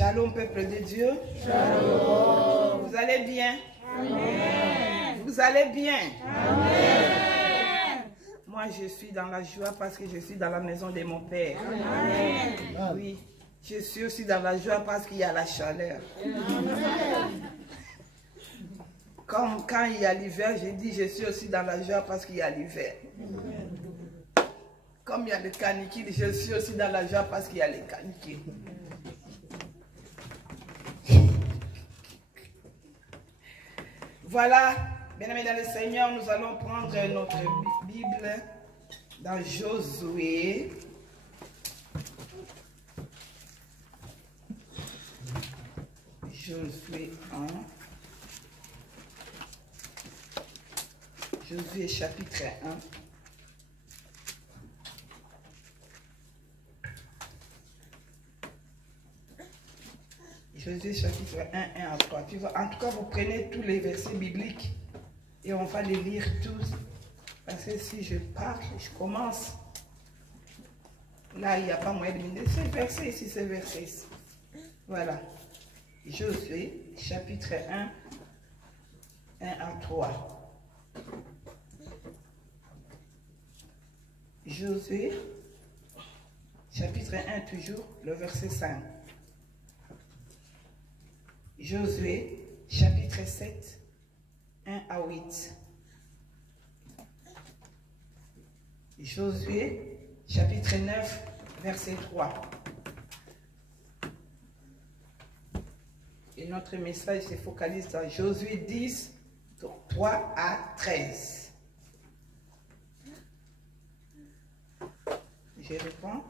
Shalom, peuple de Dieu. Shalom. Vous allez bien? Amen. Vous allez bien? Amen. Moi, je suis dans la joie parce que je suis dans la maison de mon Père. Amen. Oui, je suis aussi dans la joie parce qu'il y a la chaleur. Amen. Comme quand il y a l'hiver, je dis je suis aussi dans la joie parce qu'il y a l'hiver. Comme il y a le canicule, je suis aussi dans la joie parce qu'il y a le canicule. Voilà, bien-aimés dans le Seigneur, nous allons prendre notre Bible dans Josué. Josué 1. Josué chapitre 1. Josué chapitre 1, 1 à 3. En tout cas, vous prenez tous les versets bibliques et on va les lire tous. Parce que si je parle, je commence. Là, il n'y a pas moyen de me dire c'est verset ici, c'est verset ici. Voilà. Josué chapitre 1, 1 à 3. Josué chapitre 1, toujours, le verset 5. Josué, chapitre 7, 1 à 8. Josué, chapitre 9, verset 3. Et notre message se focalise dans Josué 10, 3 à 13. Je réponds.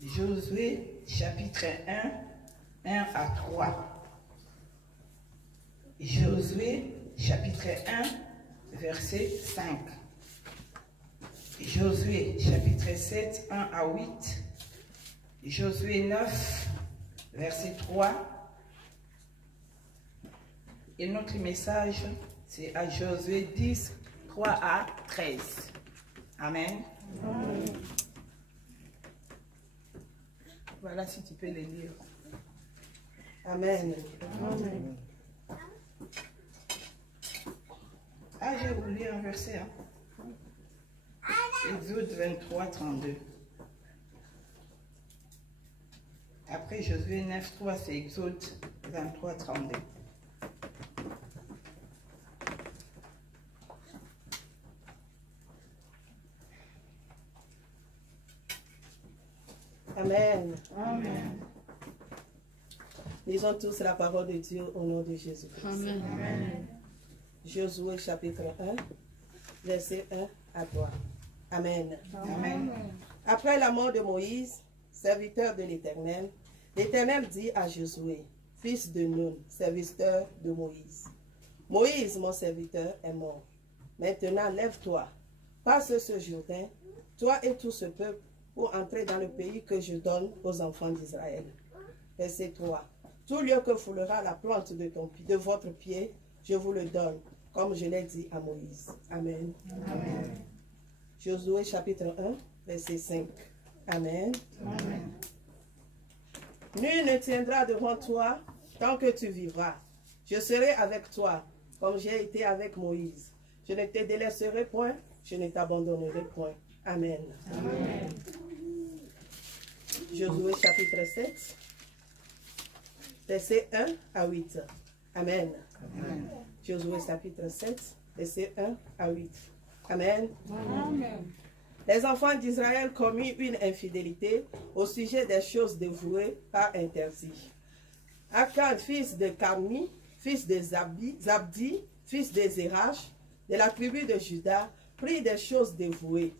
Josué, chapitre 1, 1 à 3. Josué, chapitre 1, verset 5. Josué, chapitre 7, 1 à 8. Josué 9, verset 3. Et notre message, c'est à Josué 10, 3 à 13. Amen. Amen. Voilà, si tu peux les lire. Amen. Amen. Ah, j'ai oublié un verset. Hein? Exode 23, 32. Après Josué 9, 3, c'est Exode 23, 32. Amen. Amen. Lisons tous la parole de Dieu au nom de Jésus-Christ. Amen. Amen. Josué chapitre 1, verset 1 à 3. Amen. Amen. Après la mort de Moïse, serviteur de l'Éternel, l'Éternel dit à Josué, fils de Nun, serviteur de Moïse, Moïse, mon serviteur, est mort. Maintenant, lève-toi, passe ce Jourdain, toi et tout ce peuple, pour entrer dans le pays que je donne aux enfants d'Israël. Verset 3. Tout lieu que foulera la plante de votre pied, je vous le donne, comme je l'ai dit à Moïse. Amen. Amen. Josué chapitre 1, verset 5. Amen. Amen. Nul ne tiendra devant toi tant que tu vivras. Je serai avec toi, comme j'ai été avec Moïse. Je ne te délaisserai point, je ne t'abandonnerai point. Amen. Amen. Josué chapitre 7. Verset 1 à 8. Amen. Amen. Josué chapitre 7, verset 1 à 8. Amen. Amen. Les enfants d'Israël commirent une infidélité au sujet des choses dévouées par interdit. Akan, fils de Carmi, fils de Zabdi, fils de Zérach, de la tribu de Juda, prit des choses dévouées.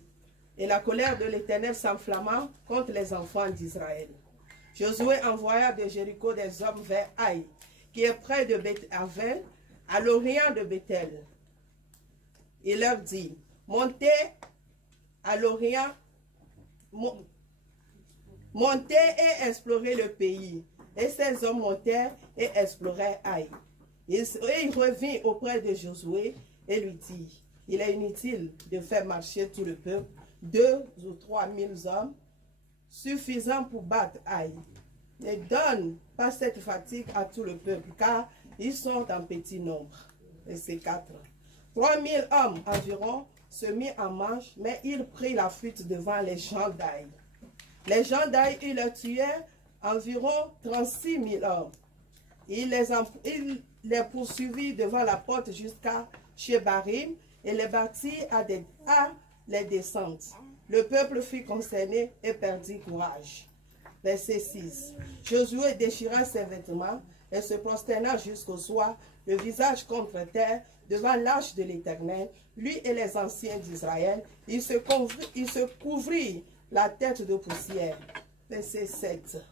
Et la colère de l'Éternel s'enflamma contre les enfants d'Israël. Josué envoya de Jéricho des hommes vers Haï, qui est près de Beth-Aven, à l'orient de Bethel. Il leur dit, montez à l'orient, montez et explorez le pays. Et ces hommes montèrent et explorèrent Haï. Et il revint auprès de Josué et lui dit, il est inutile de faire marcher tout le peuple, 2 ou 3 000 hommes, suffisants pour battre Haï. ne donne pas cette fatigue à tout le peuple, car ils sont en petit nombre. Verset 4. 3000 hommes environ se mirent en marche, mais ils prirent la fuite devant les gens d'Aï. Les gens d'Aï, ils leur tuèrent environ 36 000 hommes. Il les poursuivit devant la porte jusqu'à Shebarim et les bâtit à les descentes. Le peuple fut concerné et perdit courage. Verset 6. Josué déchira ses vêtements et se prosterna jusqu'au soir, le visage contre terre, devant l'arche de l'Éternel, lui et les anciens d'Israël. Il se couvrit la tête de poussière. Verset 7.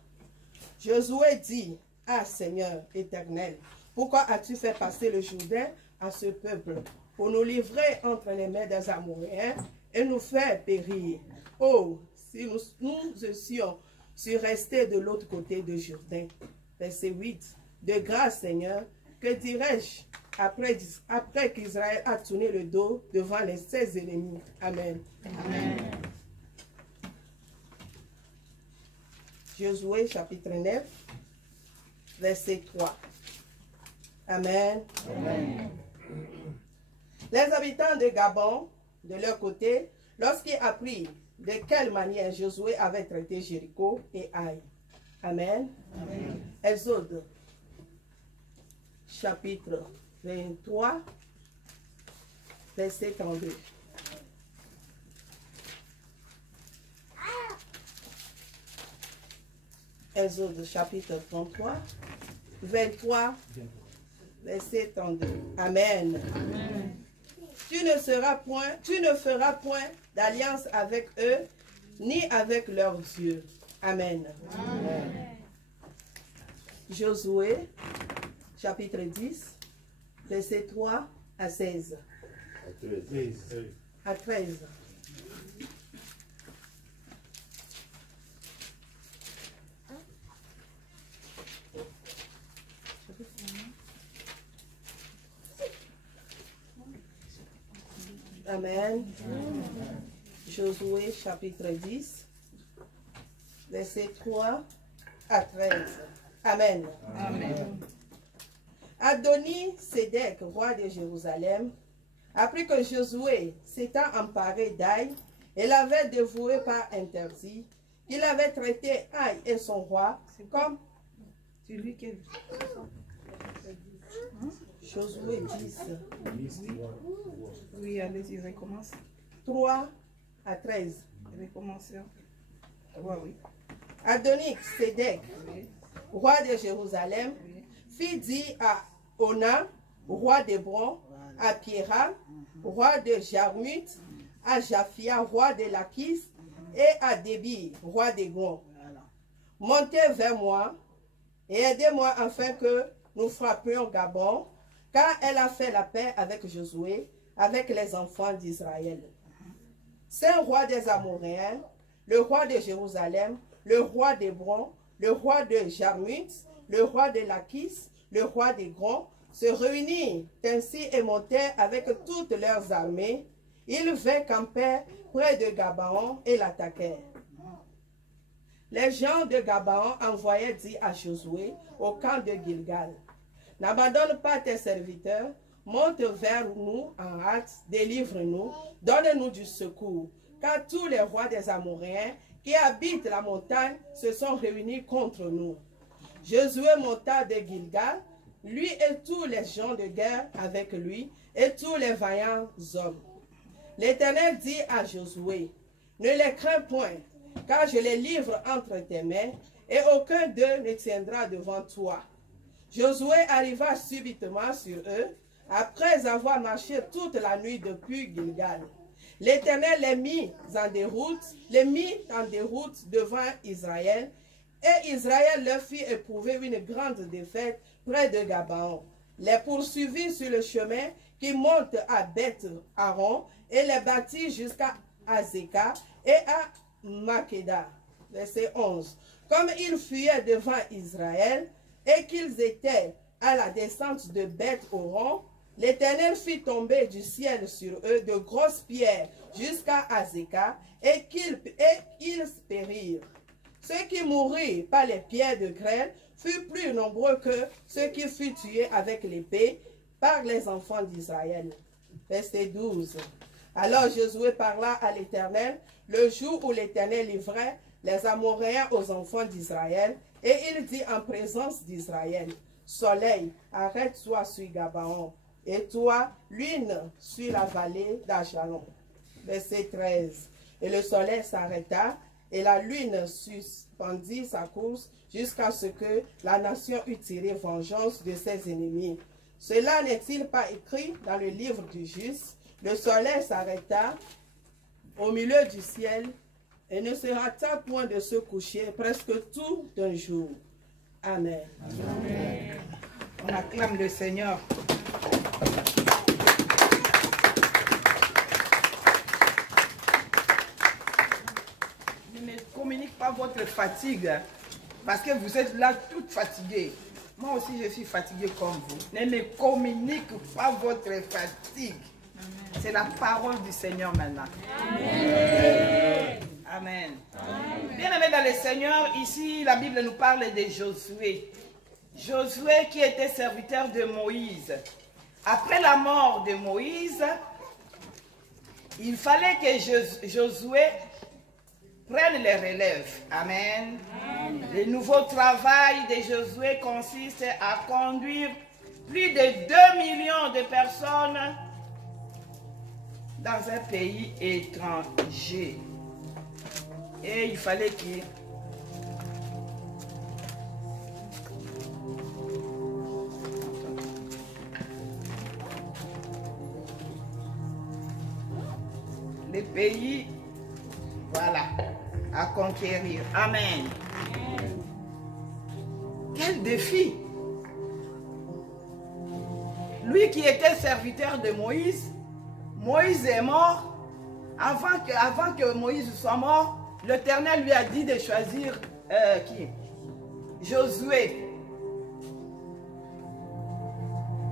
Josué dit: Ah Seigneur éternel, pourquoi as-tu fait passer le Jourdain à ce peuple pour nous livrer entre les mains des Amoréens et nous faire périr? Oh, si nous eussions restés de l'autre côté du Jourdain. Verset 8. De grâce Seigneur, que dirais-je après qu'Israël a tourné le dos devant ses ennemis? Amen. Amen. Josué chapitre 9, verset 3. Amen. Amen. Les habitants de Gabon, de leur côté, lorsqu'ils apprirent de quelle manière Josué avait traité Jéricho et Aï. Amen. Amen. Exode chapitre 23, verset 32. Exode chapitre 33, 23, verset 32. Amen. Amen. Tu ne feras point d'alliance avec eux, ni avec leurs dieux. Amen. Amen. Josué, chapitre 10, verset 3 à 16. À 13. Amen. Josué chapitre 10, verset 3 à 13. Amen. Amen. Adoni-Sédec, roi de Jérusalem, apprit que Josué s'étant emparé d'Aï et l'avait dévoué par interdit, qu'il avait traité Aï et son roi comme... C'est lui qui... Josué 10. Oui, allez-y, recommence. 3 à 13. Recommence. 3, oui. Adoni-Sédec, Oui. roi de Jérusalem, Oui. fit dire à Onam, roi d'Hébron, à Pieram, roi de Jarmuth, à Japhia, roi de Lachis, et à Débi, roi d'Égon: Montez vers moi et aidez-moi afin que nous frappions Gabon, car elle a fait la paix avec Josué, avec les enfants d'Israël. C'est un roi des Amoréens, le roi de Jérusalem, le roi d'Hébron, le roi de Jarmuth, le roi de Lachis, le roi d'Égron, se réunirent ainsi et montèrent avec toutes leurs armées. Ils vinrent camper près de Gabaon et l'attaquèrent. Les gens de Gabaon envoyaient dire à Josué au camp de Gilgal: N'abandonne pas tes serviteurs, monte vers nous en hâte, délivre-nous, donne-nous du secours, car tous les rois des Amoréens qui habitent la montagne se sont réunis contre nous. Josué monta de Gilgal, lui et tous les gens de guerre avec lui, et tous les vaillants hommes. L'Éternel dit à Josué: Ne les crains point, car je les livre entre tes mains, et aucun d'eux ne tiendra devant toi. Josué arriva subitement sur eux, après avoir marché toute la nuit depuis Gilgal. L'Éternel les mit en déroute devant Israël, et Israël leur fit éprouver une grande défaite près de Gabaon. Les poursuivit sur le chemin qui monte à Beth-Aron et les battit jusqu'à Azeka et à Makeda. Verset 11. Comme ils fuyaient devant Israël et qu'ils étaient à la descente de Beth-Horon, l'Éternel fit tomber du ciel sur eux de grosses pierres jusqu'à Azeka et ils périrent. Ceux qui moururent par les pierres de grêle furent plus nombreux que ceux qui furent tués avec l'épée par les enfants d'Israël. Verset 12. Alors Josué parla à l'Éternel le jour où l'Éternel livrait les Amoréens aux enfants d'Israël, et il dit en présence d'Israël, Soleil, arrête-toi sur Gabaon, et toi, lune, sur la vallée d'Ajalon. Verset 13. Et le soleil s'arrêta, et la lune suspendit sa course jusqu'à ce que la nation eût tiré vengeance de ses ennemis. Cela n'est-il pas écrit dans le livre du juste? Le soleil s'arrêta au milieu du ciel et ne se hâta point de se coucher presque tout un jour. Amen. Amen. On acclame le Seigneur. Ne communique pas votre fatigue, parce que vous êtes là toutes fatiguées. Moi aussi je suis fatiguée comme vous. Ne me communique pas votre fatigue. C'est la parole du Seigneur maintenant. Amen. Amen. Bien-aimés dans le Seigneur, ici la Bible nous parle de Josué. Josué qui était serviteur de Moïse. Après la mort de Moïse, il fallait que Josué prenne les relèves. Amen. Le nouveau travail de Josué consiste à conduire plus de 2 millions de personnes dans un pays étranger. Et il fallait que les pays, voilà, à conquérir. Amen. Quel défi! Lui qui était serviteur de Moïse, Moïse est mort. Avant que Moïse soit mort, l'Éternel lui a dit de choisir qui? Josué.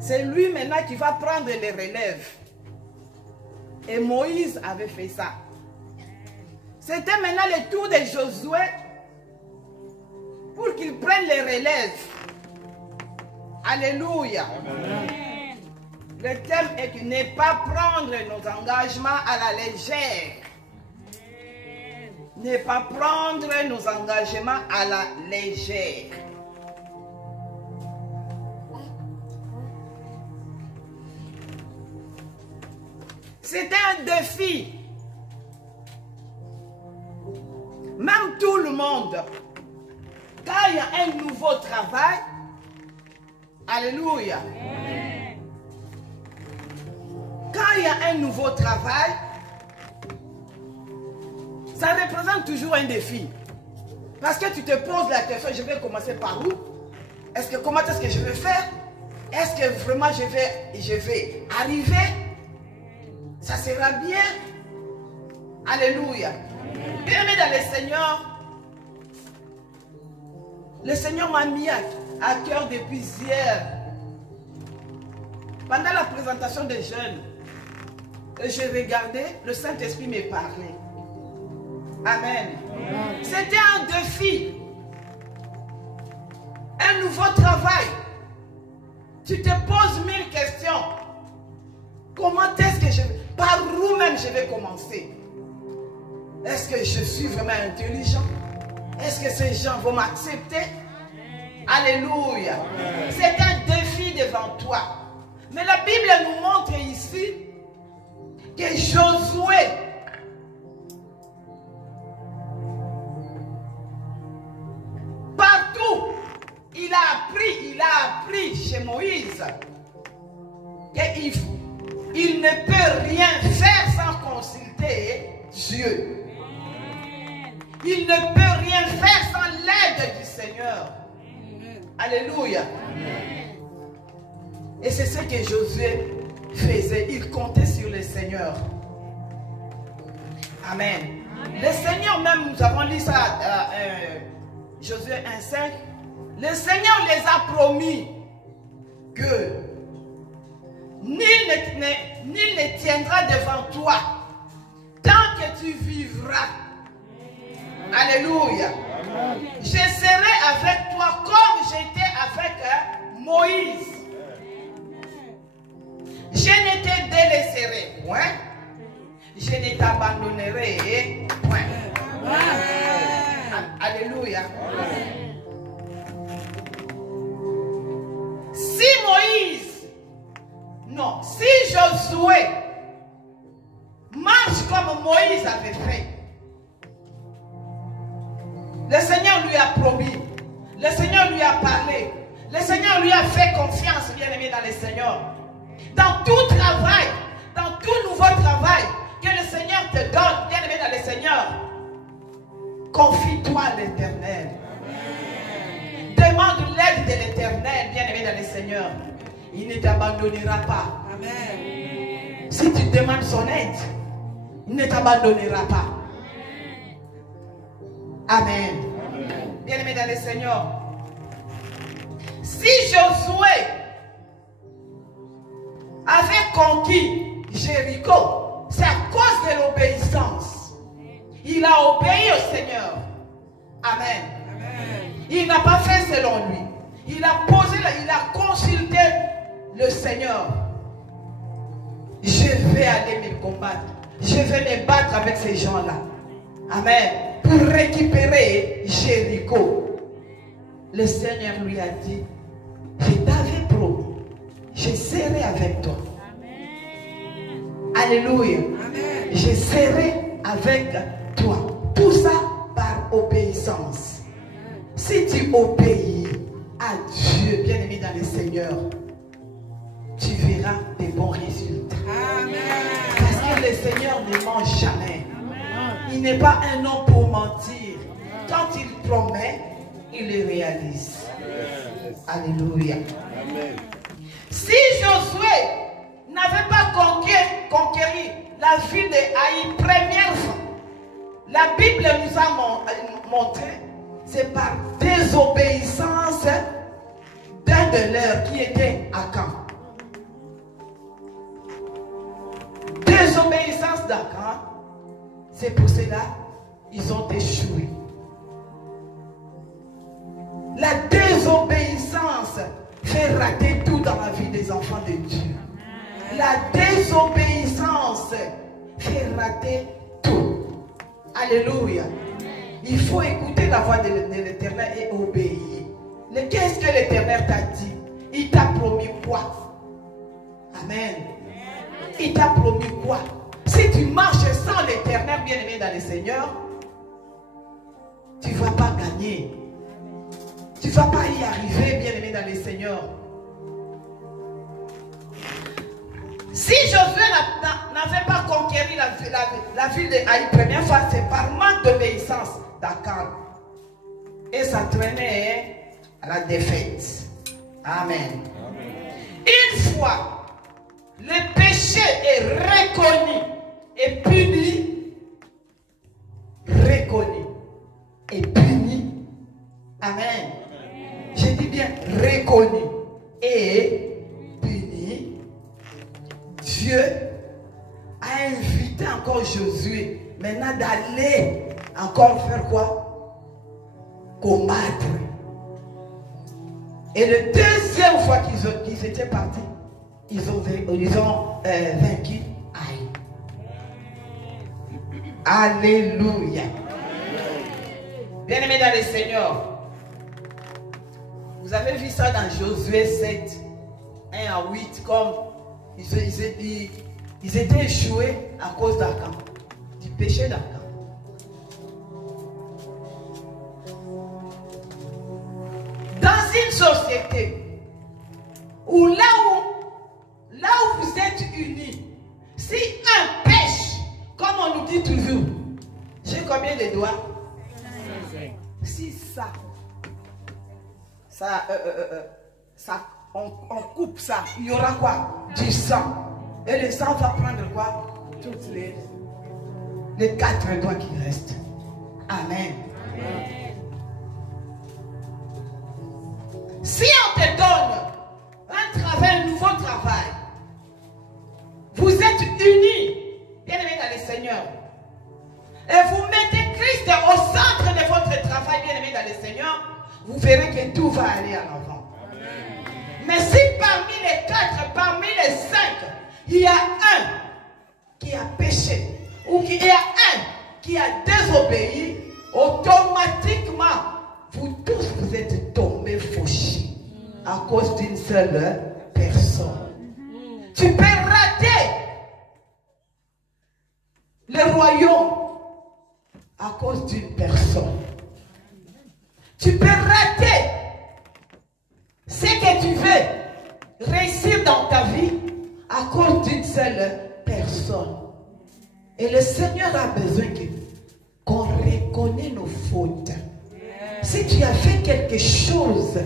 C'est lui maintenant qui va prendre les relèves. Et Moïse avait fait ça. C'était maintenant le tour de Josué pour qu'il prenne les relèves. Alléluia. Amen. Le thème est de ne pas prendre nos engagements à la légère. Ne pas prendre nos engagements à la légère. C'était un défi. Même tout le monde, quand il y a un nouveau travail, alléluia. Quand il y a un nouveau travail, ça représente toujours un défi. Parce que tu te poses la question, je vais commencer par où? Comment est-ce que je vais faire? Est-ce que vraiment je vais arriver? Ça sera bien? Alléluia. Bien-aimé dans le Seigneur m'a mis à cœur depuis hier. Pendant la présentation des jeunes, je regardais, le Saint-Esprit me parlait. Amen. C'était un défi. Un nouveau travail. Tu te poses 1000 questions. Comment est-ce que par où même je vais commencer? Est-ce que je suis vraiment intelligent? Est-ce que ces gens vont m'accepter? Alléluia. C'est un défi devant toi. Mais la Bible nous montre ici que Josué partout, il a appris chez Moïse qu'il ne peut rien faire sans consulter Dieu. Il ne peut rien faire sans l'aide du Seigneur. Alléluia. Et c'est ce que Josué faisait. Il comptait sur le Seigneur. Amen. Le Seigneur même, nous avons lu ça, Josué 1,5. Le Seigneur les a promis que nul ne tiendra devant toi tant que tu vivras. Alléluia. Je serai avec toi comme j'étais avec Moïse. Je ne te délaisserai point. Je ne t'abandonnerai point. Alléluia. Si Moïse, non, si Josué marche comme Moïse avait fait, le Seigneur lui a promis, le Seigneur lui a parlé, le Seigneur lui a fait confiance, bien-aimé dans le Seigneur. Dans tout travail, dans tout nouveau travail que le Seigneur te donne, bien-aimé dans le Seigneur, confie-toi à l'Éternel. Demande l'aide de l'Éternel, bien-aimé dans le Seigneur. Il ne t'abandonnera pas. Amen. Si tu demandes son aide, il ne t'abandonnera pas. Amen. Bien-aimé dans le Seigneur. Si Josué avait conquis Jéricho, c'est à cause de l'obéissance. Il a obéi au Seigneur. Amen. Il n'a pas fait selon lui. Il a posé, il a consulté le Seigneur. Je vais aller me combattre. Je vais me battre avec ces gens-là. Amen. Pour récupérer Jéricho. Le Seigneur lui a dit, je t'avais promis, je serai avec toi. Amen. Alléluia. Amen. Je serai avec toi. Tout ça par obéissance. Si tu obéis à Dieu, bien-aimé dans le Seigneur, tu verras des bons résultats. Amen. Parce que le Seigneur ne ment jamais. Amen. Il n'est pas un homme pour mentir. Quand il promet, il le réalise. Amen. Alléluia. Amen. Si Josué n'avait pas conquéri la ville de Haï première fois, la Bible nous a montré, c'est par désobéissance d'un de leurs qui était Akan. Désobéissance d'Akan, c'est pour cela ils ont échoué. La désobéissance fait rater tout dans la vie des enfants de Dieu. La désobéissance fait rater tout. Alléluia. Il faut écouter la voix de l'Éternel et obéir. Qu'est-ce que l'Éternel t'a dit? Il t'a promis quoi? Amen. Il t'a promis quoi? Si tu marches sans l'Éternel, bien-aimé dans le Seigneur, tu ne vas pas gagner. Tu ne vas pas y arriver, bien-aimé dans le Seigneur. Si Josué n'avait pas conquéri la ville de Haï première fois, c'est par manque d'obéissance d'Akan. Et ça traînait à la défaite. Amen. Une fois le péché est reconnu et puni, amen. Je dis bien reconnu et puni. Dieu a invité encore Josué maintenant d'aller encore faire quoi? Combattre. Et la deuxième fois qu'ils étaient partis, ils ont vaincu Haï. Alléluia. Bien-aimés dans le Seigneur, vous avez vu ça dans Josué 7, 1 à 8, comme ils étaient échoués à cause d'Akan, du péché d'Akan. Dans une société où là où vous êtes unis, si un pêche, comme on nous dit toujours, j'ai combien de doigts? Si on coupe ça, il y aura quoi? Du sang. Et le sang va prendre quoi? Toutes les 4 doigts qui restent. Amen. Amen. Si on te donne un travail, un nouveau travail, vous êtes unis, bien-aimés dans le Seigneur, et vous mettez Christ au centre de votre travail, bien-aimés vous verrez que tout va aller à l'avant. Mais si parmi les 4, parmi les 5, il y a un qui a péché, ou qu'il y a un qui a désobéi, automatiquement, vous tous vous êtes tombés fauchés à cause d'une seule personne. Tu peux rater le royaume à cause d'une personne. Tu peux rater ce que tu veux réussir dans ta vie à cause d'une seule personne. Et le Seigneur a besoin qu'on reconnaisse nos fautes. Si tu as fait quelque chose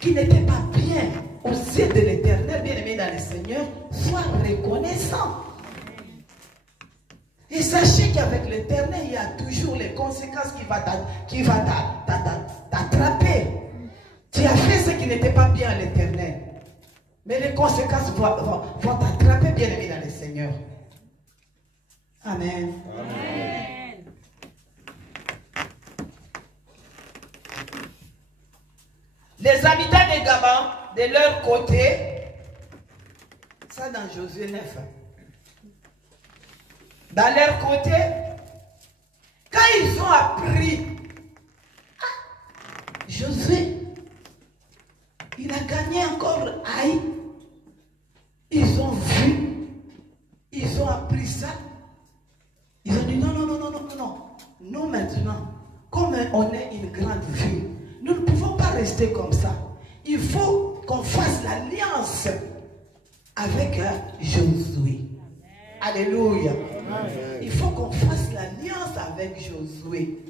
qui n'était pas bien aux yeux de l'Éternel, bien aimé dans le Seigneur, sois reconnaissant. Et sachez qu'avec l'Éternel, il y a toujours les conséquences qui vont t'attraper. Tu as fait ce qui n'était pas bien à l'Éternel. Mais les conséquences vont t'attraper, bien aimé dans le Seigneur. Amen. Amen. Les habitants de Gabon, de leur côté, ça dans Josué 9, dans leur côté, quand ils ont appris, Josué, il a gagné encore Haï, ils ont vu, ils ont appris ça, ils ont dit non, nous maintenant, comme on est une grande ville, nous ne pouvons pas rester comme ça. Il faut qu'on fasse l'alliance avec Josué. Alléluia. Il faut qu'on fasse l'alliance avec Josué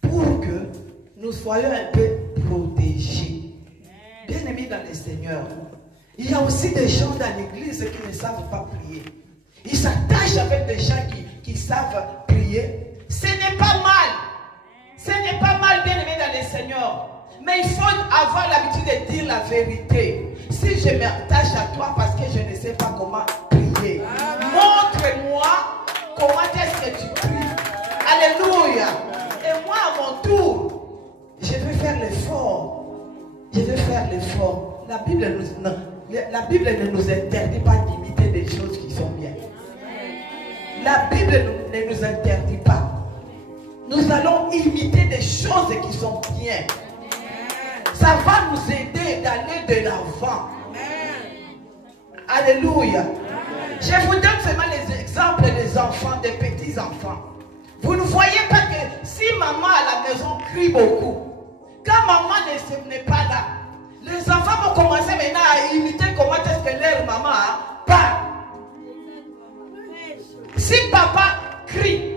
pour que nous soyons un peu protégés. Bien aimés dans le Seigneur, il y a aussi des gens dans l'église qui ne savent pas prier. Ils s'attachent avec des gens qui savent prier. Ce n'est pas mal. Ce n'est pas mal, bien aimé dans le Seigneur. Mais il faut avoir l'habitude de dire la vérité. Si je m'attache à toi parce que je ne sais pas comment prier, montre-moi comment est-ce que tu pries. Alléluia. Et moi, à mon tour, je vais faire l'effort. Je vais faire l'effort. La Bible ne nous interdit pas d'imiter des choses qui sont bien. La Bible ne nous interdit pas. Nous allons imiter des choses qui sont bien. Ça va nous aider d'aller de l'avant. Alléluia. Je vous donne seulement les exemples des enfants, des petits enfants. Vous ne voyez pas que si maman à la maison crie beaucoup, quand maman n'est pas là, les enfants vont commencer maintenant à imiter comment est-ce que leur maman parle. Si papa crie,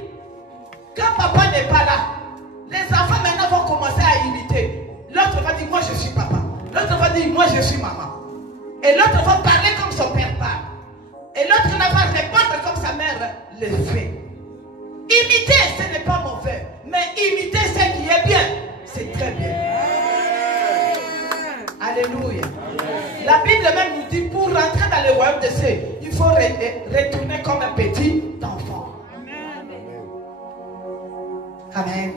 quand papa n'est pas là, les enfants maintenant vont commencer à imiter. L'autre va dire, moi je suis papa. L'autre va dire, moi je suis maman. Et l'autre va parler comme son père parle. Et l'autre va répondre comme sa mère le fait. Imiter, ce n'est pas mauvais. Mais imiter ce qui est bien, c'est très bien. Alléluia. La Bible même nous dit, pour rentrer dans le royaume des cieux, il faut retourner comme un petit enfant. Amen. Amen.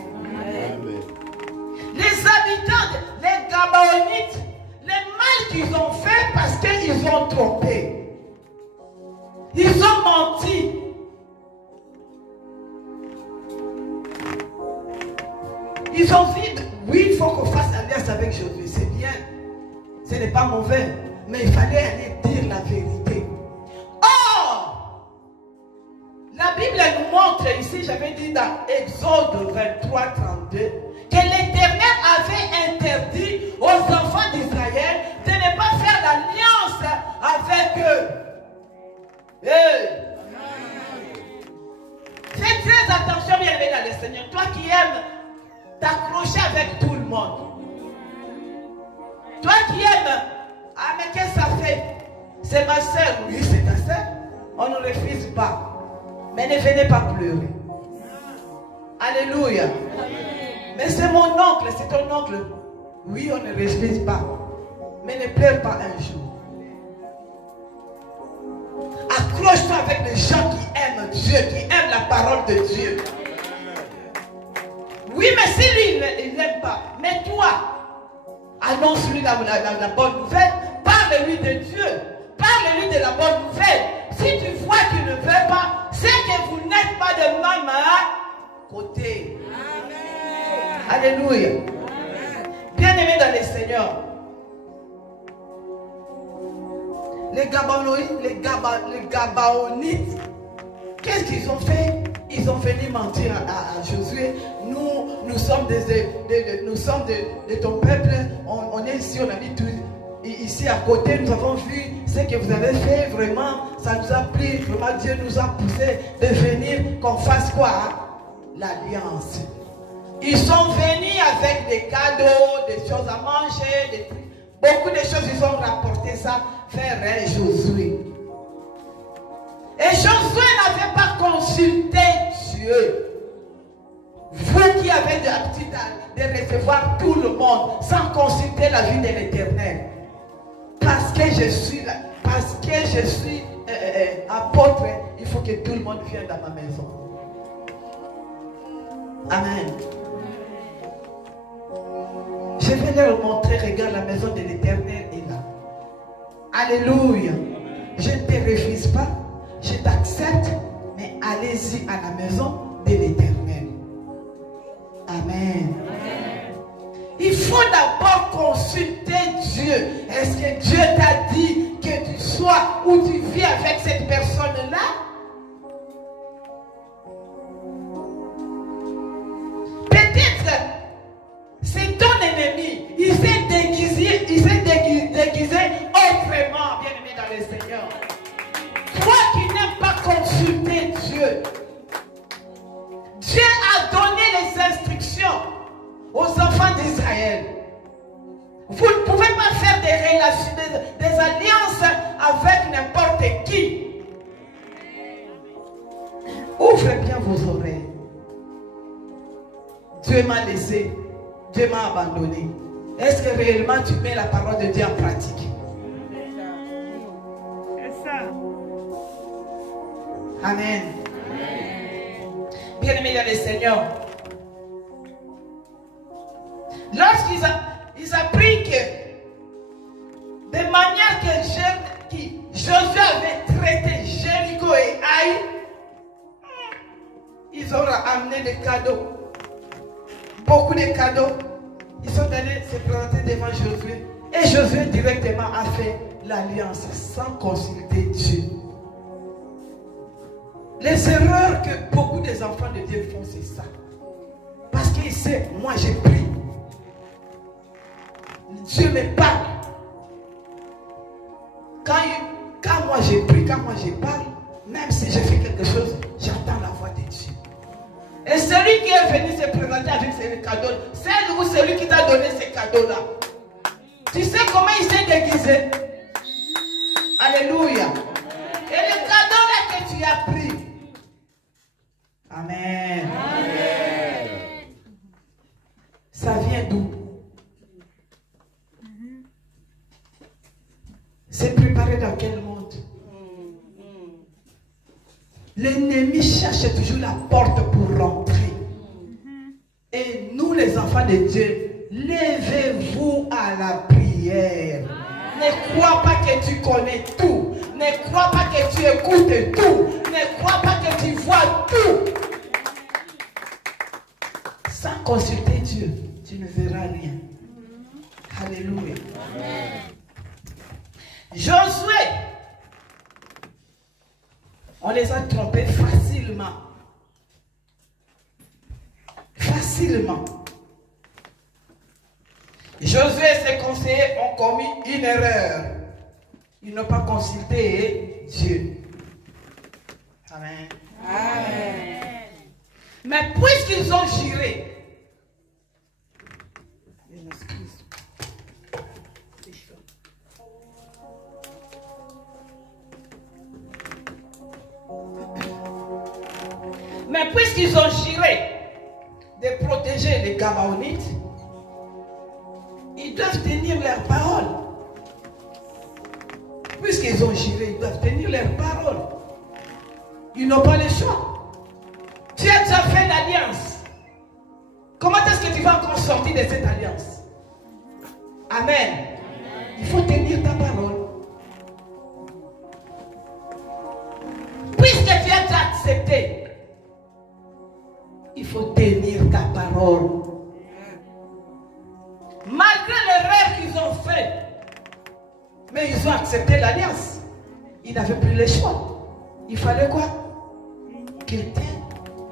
Les habitants, les Gabaonites, le mal qu'ils ont fait parce qu'ils ont trompé. Ils ont menti. Ils ont dit, oui, il faut qu'on fasse alliance avec Josué. C'est bien. Ce n'est pas mauvais. Mais il fallait aller dire la vérité. Or, la Bible nous montre ici, j'avais dit dans Exode 23, 32, que l'Éternel avait interdit aux enfants d'Israël de ne pas faire l'alliance avec eux. Hey. Fais très attention, bien-aimé dans le Seigneur. Toi qui aimes t'accrocher avec tout le monde. Toi qui aimes, ah mais qu'est-ce que ça fait? C'est ma soeur, oui c'est ta soeur. On ne refuse pas. Mais ne venez pas pleurer. Alléluia. Mais c'est mon oncle, c'est ton oncle. Oui, on ne refuse pas. Mais ne pleure pas un jour. Accroche-toi avec les gens qui aiment Dieu, qui aiment la parole de Dieu. Oui, mais si lui, n'aime pas. Mais toi, annonce-lui la bonne nouvelle. Parle-lui de Dieu. Parle-lui de la bonne nouvelle. Si tu vois qu'il ne veut pas, c'est que vous n'êtes pas de même côté. Amen. Alléluia. Bien-aimés dans les Seigneurs, les Gabaonites, qu'est-ce qu'ils ont fait? Ils ont venu mentir à Josué. Nous sommes de ton peuple. On est ici, on habite tout ici à côté. Nous avons vu ce que vous avez fait. Vraiment, ça nous a plu. Vraiment, Dieu nous a poussé de venir qu'on fasse quoi? L'alliance. Ils sont venus avec des cadeaux, des choses à manger, beaucoup de choses. Ils ont rapporté ça vers Josué. Et Josué n'avait pas consulté Dieu. Vous qui avez l'habitude de recevoir tout le monde sans consulter la vie de l'Éternel. Parce que je suis apôtre, il faut que tout le monde vienne dans ma maison. Amen. Je vais leur montrer, regarde, la maison de l'Éternel est là. Alléluia. Je ne te refuse pas, je t'accepte, mais allez-y à la maison de l'Éternel. Amen. Il faut d'abord consulter Dieu. Est-ce que Dieu t'a dit que tu sois où tu vis avec cette personne-là? Peut-être c'est ton ennemi. Il s'est déguisé autrement, bien-aimé dans le Seigneur. Toi qui n'aimes pas consulter Dieu, Dieu a donné les instructions aux enfants d'Israël. Vous ne pouvez pas faire des relations, des alliances avec n'importe qui. Ouvrez bien vos oreilles. Dieu m'a laissé, Dieu m'a abandonné. Est-ce que réellement tu mets la parole de Dieu en pratique? C'est ça. Amen. Bien-aimés dans le Seigneur, lorsqu'ils apprirent que de manière que Josué avait traité Jéricho et Haï, ils ont amené des cadeaux, beaucoup de cadeaux. Ils sont allés se présenter devant Josué. Et Josué directement a fait l'alliance sans consulter Dieu. Les erreurs que beaucoup des enfants de Dieu font, c'est ça. Parce qu'ils savent, moi j'ai pris. Dieu me parle. Quand moi j'ai pris, quand moi je parle, même si je fais quelque chose, j'entends la voix de Dieu. Et celui qui est venu se présenter avec ces cadeaux, c'est ou celui qui t'a donné ces cadeaux-là. Tu sais comment il s'est déguisé? Alléluia. Et le cadeau-là que tu as pris. Amen. Amen. Ça vient d'où? C'est préparé dans quel monde? L'ennemi cherche toujours la porte pour rentrer. Et nous, les enfants de Dieu, levez-vous à la prière. Ne crois pas que tu connais tout. Ne crois pas que tu écoutes tout. Ne crois pas que tu vois tout. Sans consulter Dieu, tu ne verras rien. Alléluia. Amen. Josué, on les a trompés facilement. Facilement. Josué et ses conseillers ont commis une erreur. Ils n'ont pas consulté Dieu. Amen. Amen. Mais puisqu'ils ont juré, je m'excuse. C'est chaud. Mais puisqu'ils ont juré de protéger les Gabaonites, ils doivent tenir leur parole. Puisqu'ils ont juré, ils doivent tenir leur parole. Ils n'ont pas le choix. Tu as déjà fait l'alliance. Comment est-ce que tu vas encore de cette alliance. Amen. Il faut tenir ta parole. Puisque tu as déjà accepté, il faut tenir ta parole. Malgré l'erreur qu'ils ont fait, mais ils ont accepté l'alliance. Ils n'avaient plus le choix. Il fallait quoi? Qu'ils tiennent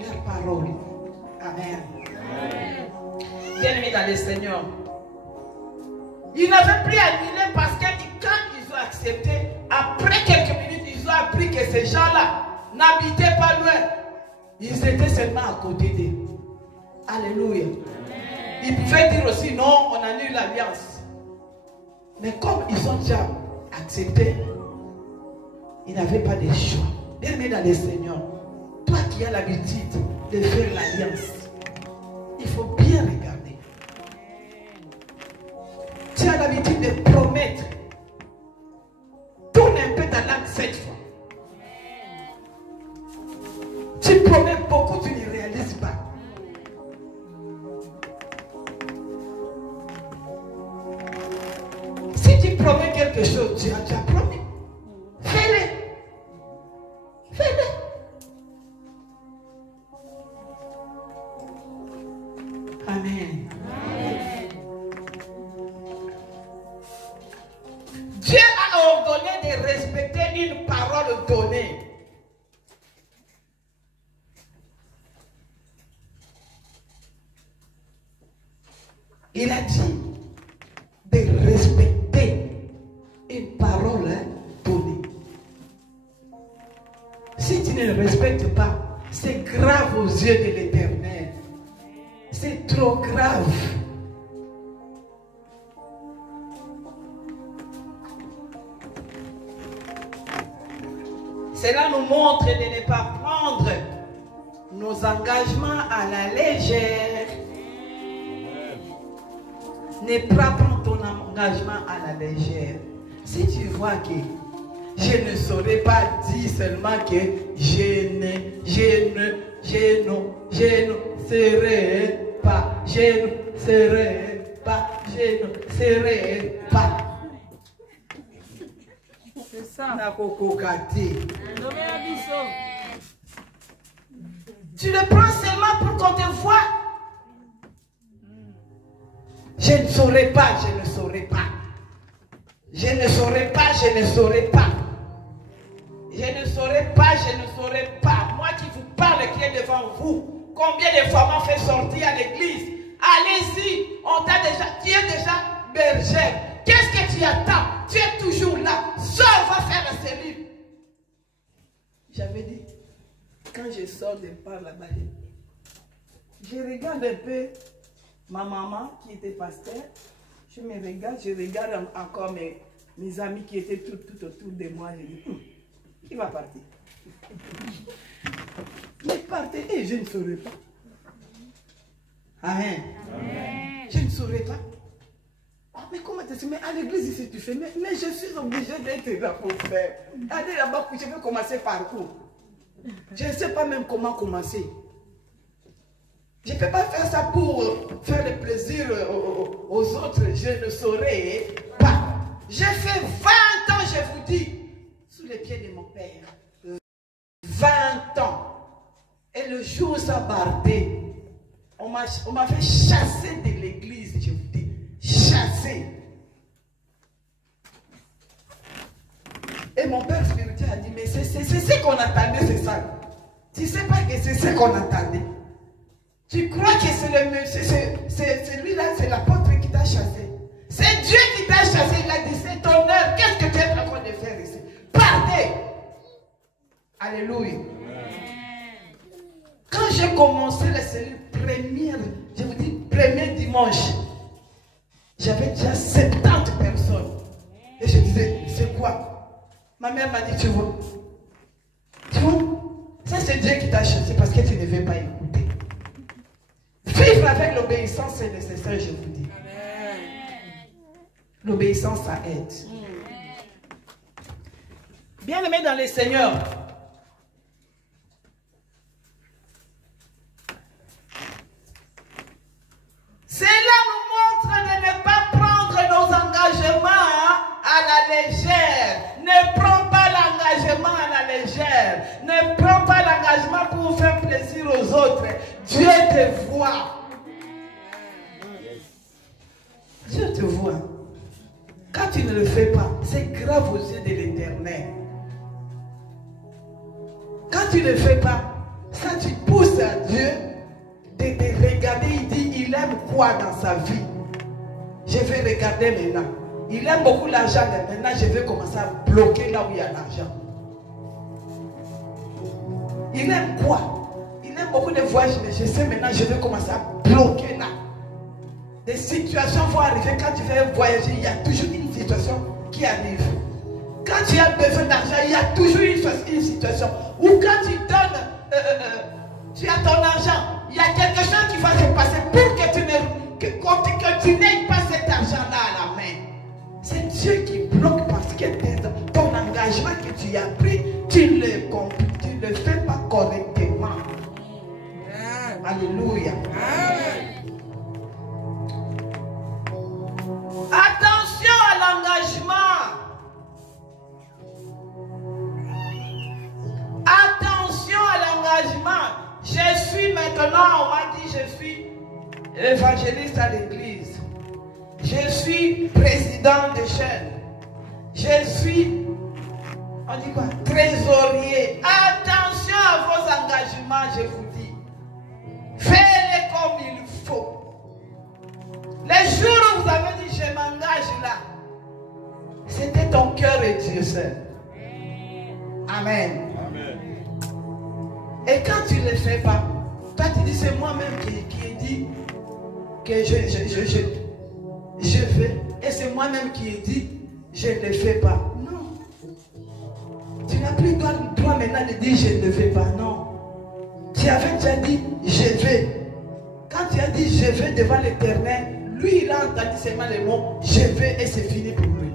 leur parole. Amen. Bien-aimés dans le Seigneur, ils n'avaient plus annulé parce que quand ils ont accepté, après quelques minutes, ils ont appris que ces gens-là n'habitaient pas loin. Ils étaient seulement à côté d'eux. Alléluia. Ils pouvaient dire aussi non, on annule l'alliance. Mais comme ils ont déjà accepté, ils n'avaient pas de choix. Bien-aimés dans le Seigneur, toi qui as l'habitude de faire l'alliance, il faut bien regarder. Tu as l'habitude de promettre. Tourne un peu ta langue 7 fois. Tu promets beaucoup, tu ne réalises pas. Si tu promets quelque chose, tu as déjà promis. Fais-le. Fais-le. Amen. Dieu a ordonné de respecter une parole donnée. Il a dit de respecter une parole donnée. Si tu ne le respectes pas, c'est grave aux yeux de l'Éternel. C'est trop grave. Cela nous montre de ne pas prendre nos engagements à la légère. Ne prends pas ton engagement à la légère. Si tu vois que je ne saurais pas dire seulement que je ne serai pas, je ne serai pas, je ne serai pas. C'est ça. Tu le prends seulement pour qu'on te voie. Je ne saurais pas, je ne saurais pas. Je ne saurais pas, je ne saurais pas. Je ne saurais pas, je ne saurais pas. Moi qui vous parle, qui est devant vous, combien de fois m'ont fait sortir à l'église? Allez-y, on t'a déjà, tu es déjà bergère. Qu'est-ce que tu attends? Tu es toujours là. Sors, va faire la cellule. J'avais dit, quand je sors de par là-bas, je regarde un peu ma maman qui était pasteur. Je me regarde, je regarde encore mes amis qui étaient tout autour de moi. Je dis, il va partir. Mais partez, et je ne saurais pas. Amen. Amen. Je ne saurais pas. Ah, mais comment tu sais? Mais à l'église ici tu fais, mais je suis obligée d'être là pour faire. Allez là-bas, je vais commencer par où? Je ne sais pas même comment commencer. Je ne peux pas faire ça pour faire le plaisir aux autres. Je ne saurais pas. J'ai fait 20 ans, je vous dis, sous les pieds de mon père. 20 ans. Et le jour où ça bardait, on m'avait chassé de l'église, je vous dis. Chassé. Et mon père spirituel a dit, mais c'est ce qu'on attendait, c'est ça. Tu ne sais pas que c'est ce qu'on attendait. Tu crois que c'est lui-là, c'est l'apôtre qui t'a chassé. C'est Dieu qui t'a chassé. Il a dit, c'est ton heure. Qu'est-ce que tu es en train de faire ici? Partez. Alléluia. Quand j'ai commencé la cellule première, je vous dis, premier dimanche, j'avais déjà 70 personnes. Et je disais, c'est quoi? Ma mère m'a dit, tu vois, ça c'est Dieu qui t'a chassé parce que tu ne veux pas écouter. Vivre avec l'obéissance, c'est nécessaire, je vous dis. L'obéissance, ça aide. Bien-aimés dans les Seigneurs, cela nous dire aux autres, Dieu te voit. Dieu te voit. Quand tu ne le fais pas, c'est grave aux yeux de l'Éternel. Quand tu ne le fais pas, ça tu pousses à Dieu de te regarder. Il dit, il aime quoi dans sa vie? Je vais regarder maintenant. Il aime beaucoup l'argent. Maintenant, je vais commencer à bloquer là où il y a l'argent. Il aime quoi? Il aime beaucoup de voyages, mais je sais maintenant, je vais commencer à bloquer là. Des situations vont arriver quand tu veux voyager. Il y a toujours une situation qui arrive. Quand tu as besoin d'argent, il y a toujours une situation. Ou quand tu donnes, tu as ton argent, il y a quelque chose qui va se passer pour que tu n'aies pas cet argent-là à la main. C'est Dieu qui bloque parce que ton engagement que tu as pris, tu ne le fais pas correctement. Alléluia. Attention à l'engagement. Attention à l'engagement. Je suis maintenant, on m'a dit, je suis évangéliste à l'église. Je suis président de chaîne. Je suis, on dit quoi? Trésorier. Attention à vos engagements, je vous dis. Faites-les comme il faut. Les jours où vous avez dit, je m'engage là, c'était ton cœur et Dieu seul. Amen. Amen. Et quand tu ne le fais pas, toi tu dis, c'est moi-même qui ai dit que je fais. Et c'est moi-même qui ai dit, je ne le fais pas. Non. Tu n'as plus droit maintenant de dire, je ne le fais pas. Non. Tu avais déjà dit, je vais. Quand tu as dit, je vais devant l'Éternel, lui, il a entendu seulement les mots, je vais, et c'est fini pour lui.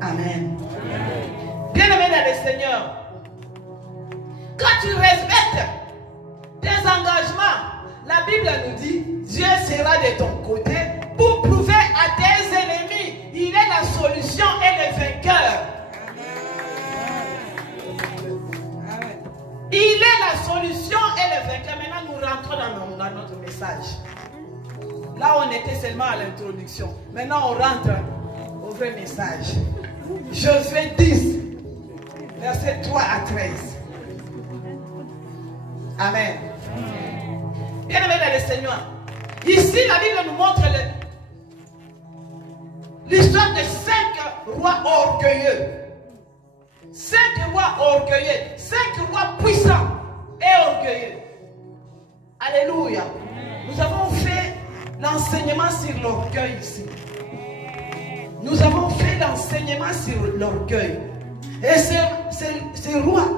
Amen. Bien-aimé dans le Seigneur, quand tu respectes tes engagements, la Bible nous dit, Dieu sera de ton côté pour prouver à tes ennemis, il est la solution et le vainqueur. Il est la solution et le vainqueur. Maintenant, nous rentrons dans notre message. Là, on était seulement à l'introduction. Maintenant, on rentre au vrai message. Josué 10, versets 3 à 13. Amen. Bien-aimés dans le Seigneur, ici, la Bible nous montre l'histoire de 5 rois orgueilleux. 5 rois orgueilleux, 5 rois puissants et orgueilleux. Alléluia. Nous avons fait l'enseignement sur l'orgueil ici. Nous avons fait l'enseignement sur l'orgueil. Et ces rois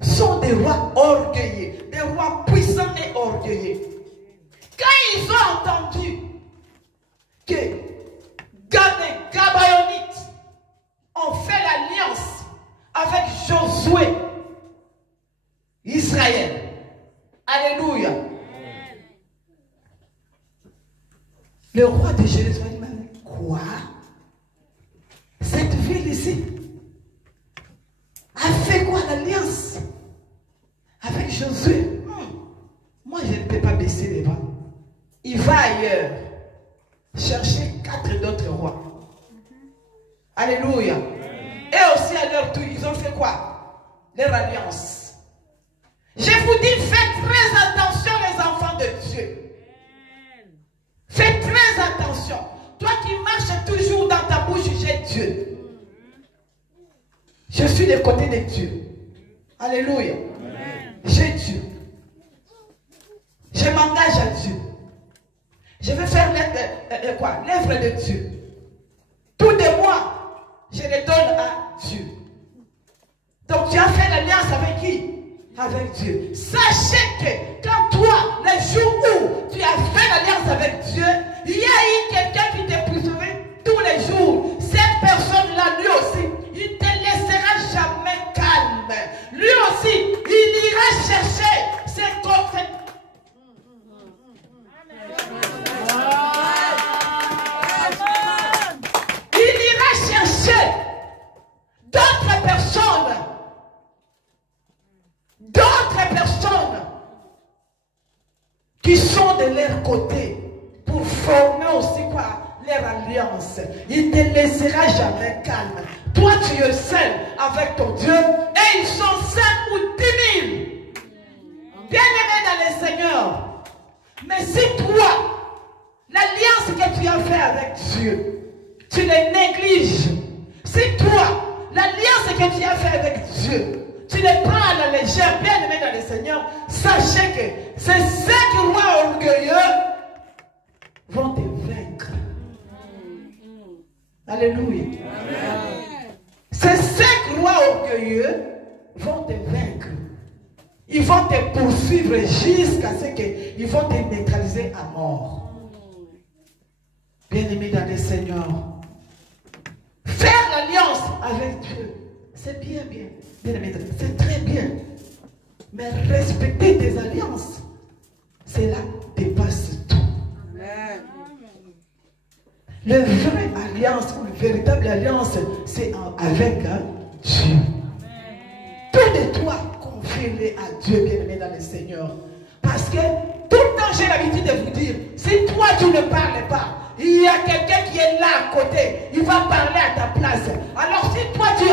sont des rois orgueilleux, des rois puissants et orgueilleux. Quand ils ont entendu que Gabaonites ont fait l'alliance avec Josué, Israël. Alléluia. Le roi de Jérusalem, quoi? Cette ville ici a fait quoi l'alliance avec Josué? Moi, je ne peux pas baisser les bras. Il va ailleurs chercher 4 d'autres rois. Alléluia. Et aussi à leur tour, ils ont fait quoi? Leur alliance. Je vous dis, faites très attention les enfants de Dieu. Faites très attention. Toi qui marches toujours dans ta bouche, j'ai Dieu. Je suis du côté de Dieu. Alléluia. J'ai Dieu. Je m'engage à Dieu. Je vais faire l'œuvre de Dieu. Tout de moi, je le donne à Dieu. Donc tu as fait l'alliance avec qui? Avec Dieu. Sachez que quand toi, le jour où tu as fait l'alliance avec Dieu, il y a eu quelqu'un qui te poursuivait tous les jours. Cette personne-là, lui aussi, il ne te laissera jamais calme. Lui aussi, il ira chercher ses conseils. Il ira chercher d'autres personnes personnes qui sont de leur côté pour former aussi quoi? Leur alliance. Il ne te laissera jamais calme. Toi, tu es seul avec ton Dieu et ils sont 5 ou 10 000. Bien-aimés dans le Seigneur. Mais si toi, l'alliance que tu as fait avec Dieu, tu les négliges. Si toi, l'alliance que tu as fait avec Dieu, tu les prends à la légère, bien-aimés dans le Seigneur, sachez que ces 5 rois orgueilleux vont te vaincre. Alléluia. Ces 5 rois orgueilleux vont te vaincre. Ils vont te poursuivre jusqu'à ce qu'ils vont te neutraliser à mort. Bien-aimés dans le Seigneur, faire l'alliance avec Dieu, c'est bien, bien. Bien-aimés, c'est très bien. Mais respecter tes alliances, cela dépasse tout. La vraie alliance, ou la véritable alliance, c'est avec Dieu. Tout de toi, confie-les à Dieu, bien-aimé dans le Seigneur. Parce que tout le temps, j'ai l'habitude de vous dire, si toi tu ne parles pas, il y a quelqu'un qui est là à côté, il va parler à ta place. Alors si toi tu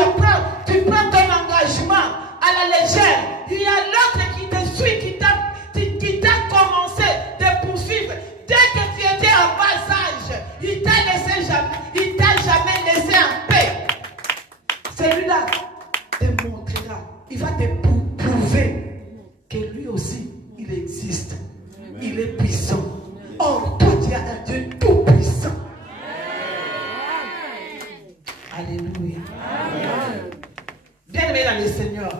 prends ton engagement à la légère, il y a l'autre qui te suit, qui t'a commencé de poursuivre. Dès que tu étais en bas âge, il t'a jamais laissé en paix. Celui-là te montrera, il va te prouver que lui aussi, il existe. Il est puissant. Or, toi, tu as un Dieu tout puissant. Alléluia. Bien-aimé dans le Seigneur.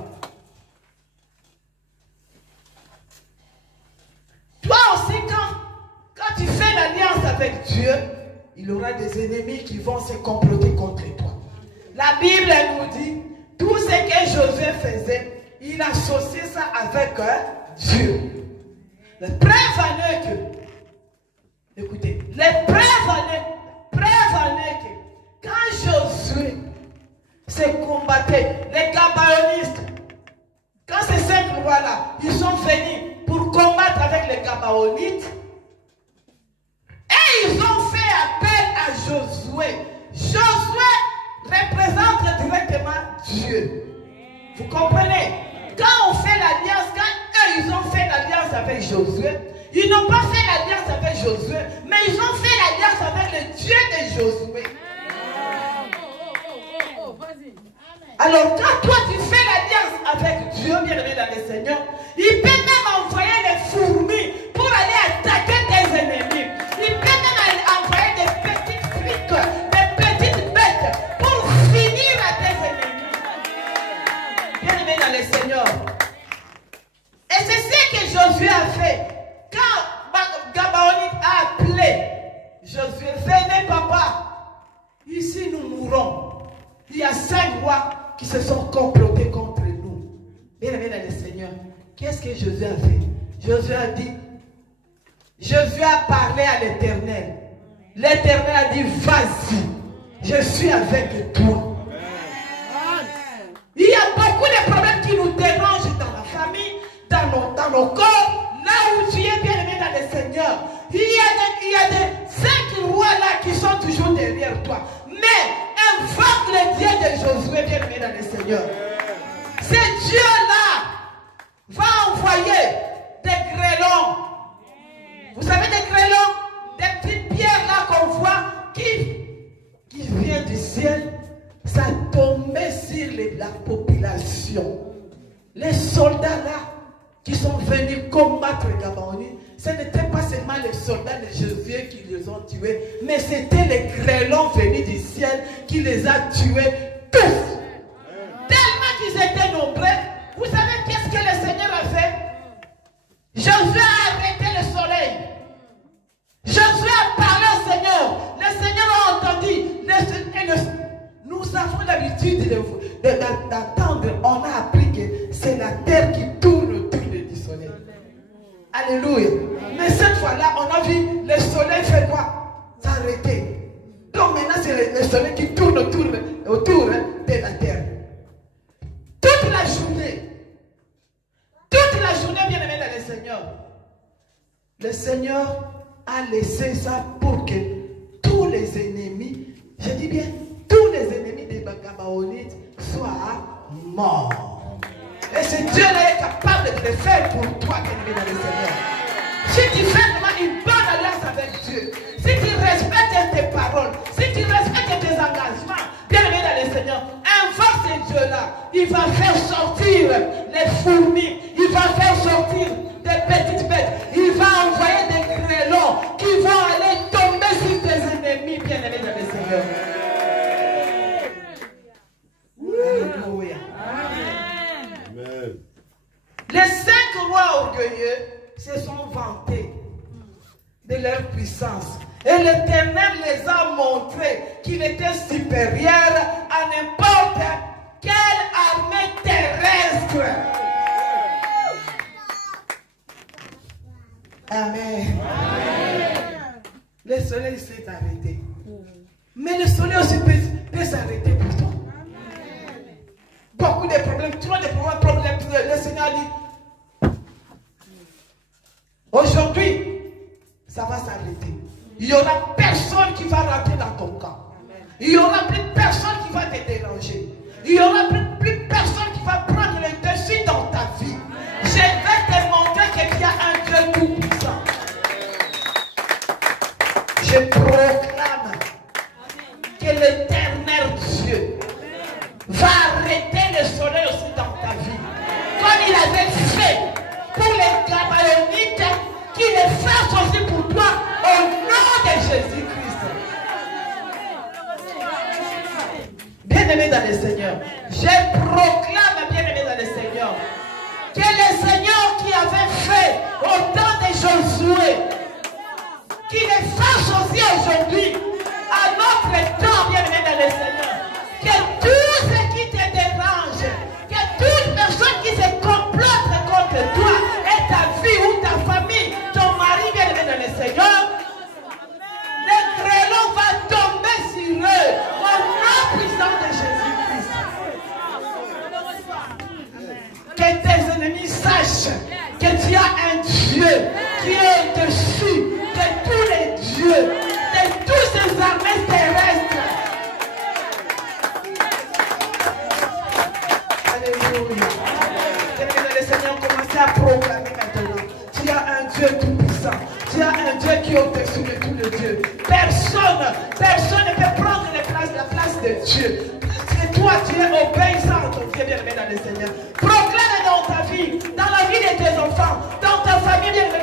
Toi aussi, quand tu fais l'alliance avec Dieu, il y aura des ennemis qui vont se comploter contre toi. La Bible nous dit, tout ce que Josué faisait, il associait ça avec Dieu. La preuve en est que, écoutez, les preuves en est que quand Josué se combattait, les Gabaonistes, quand ces 5 rois-là, ils sont venus pour combattre avec les Gabaonites, et ils ont fait appel à Josué. Josué représente directement Dieu. Vous comprenez? Quand on fait l'alliance, quand eux ils ont fait l'alliance avec Josué, ils n'ont pas fait l'alliance avec Josué, mais ils ont fait l'alliance avec le Dieu de Josué. Alors quand toi tu fais l'alliance avec Dieu, bien-aimé dans le Seigneur, il peut même envoyer les fourmis pour aller attaquer tes ennemis. Il peut même envoyer des petites flics, des petites bêtes pour finir à tes ennemis. Bien-aimé dans le Seigneur. Et c'est ce que Josué a fait. Quand Gabaonite a appelé Josué, venez papa, ici nous mourrons. Il y a 5 rois qui se sont complotés contre nous. Bien-aimé dans le Seigneur, qu'est-ce que Josué a fait? Josué a dit, Josué a parlé à l'Éternel. L'Éternel a dit, vas-y, je suis avec toi. Il y a beaucoup de problèmes qui nous dérangent dans la famille, dans nos corps, là où tu es bien-aimé dans le Seigneur. Il y a des 5 rois là qui sont toujours derrière toi. Mais invoque le Dieu de Josué, bien-aimé dans le Seigneur. Ce Dieu-là va envoyer des grêlons. Vous savez des grêlons? Des petites pierres là qu'on voit qui viennent du ciel. Ça tombait sur la population. Les soldats là qui sont venus combattre les Gabaonites, ce n'était pas seulement les soldats de Josué qui les ont tués, mais c'était les grêlons venus du ciel qui les a tués tous. Tellement qu'ils étaient nombreux. Vous savez qu'est-ce que le Seigneur a fait? Josué a arrêté le soleil. Josué a parlé au Seigneur. Le Seigneur a entendu. Nous avons l'habitude d'attendre. On a appris que c'est la terre qui tourne autour du soleil. Alléluia. Mais cette fois-là, on a vu le soleil fait quoi? S'arrêter. Donc maintenant, c'est le soleil qui tourne autour de la terre. Toute la journée, le Seigneur a laissé ça pour que tous les ennemis, je dis bien, tous les ennemis des Gabaonites soient morts. Et ce Dieu-là est capable de le faire pour toi, bien-aimé dans le Seigneur. Si tu fais vraiment une bonne alliance avec Dieu, si tu respectes tes paroles, si tu respectes tes engagements, bien-aimé dans le Seigneur, invoque ce Dieu-là. Il va faire sortir les fourmis, il va faire sortir des petites bêtes, il va envoyer des grêlons qui vont aller tomber sur tes ennemis, bien-aimé dans le Seigneur. Alléluia. Amen. Les 5 rois orgueilleux se sont vantés de leur puissance. Et l'Éternel les a montré qu'il était supérieur à n'importe quelle armée terrestre. Amen. Le soleil s'est arrêté. Mais le soleil aussi peut s'arrêter pour toi. Beaucoup de problèmes, trop de problèmes. Le Seigneur dit, aujourd'hui, ça va s'arrêter. Il n'y aura personne qui va rentrer dans ton camp. Il n'y aura plus personne qui va te déranger. Il n'y aura plus personne qui va prendre le dessus dans ta vie. Je vais te montrer qu'il y a un Dieu tout-puissant. Je proclame que l'Éternel Dieu va arrêter le soleil aussi dans ta vie. Comme il avait fait pour les Gabaonites, qu'il le fasse aussi pour toi au nom de Jésus-Christ. Bien-aimé dans le Seigneur, je proclame, bien-aimé dans le Seigneur, que le Seigneur qui avait fait au temps de Josué, qu'il le fasse aussi aujourd'hui, à notre temps, bien-aimé dans le Seigneur, que tout ce qui te dérange, que toute personne qui se complote contre toi, et ta vie ou ta famille, ton mari, bien-aimé dans le Seigneur, le grêlon va tomber sur eux au nom puissant de Jésus-Christ. Que tes ennemis sachent que tu as un Dieu qui est au-dessus de tous les dieux, de toutes ces armées terrestres. Alléluia. Le Seigneur commence à proclamer maintenant. Tu as un Dieu tout-puissant. Tu as un Dieu qui est au-dessus de tous les dieux. Personne ne peut prendre la place de Dieu. Et toi, tu es obéissant à ton Dieu, bien-aimé dans le Seigneur. Proclame dans ta vie, dans la vie de tes enfants, dans ta famille, bien-aimé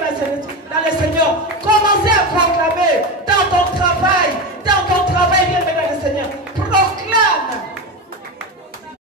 dans le Seigneur. Commencez à proclamer dans ton travail.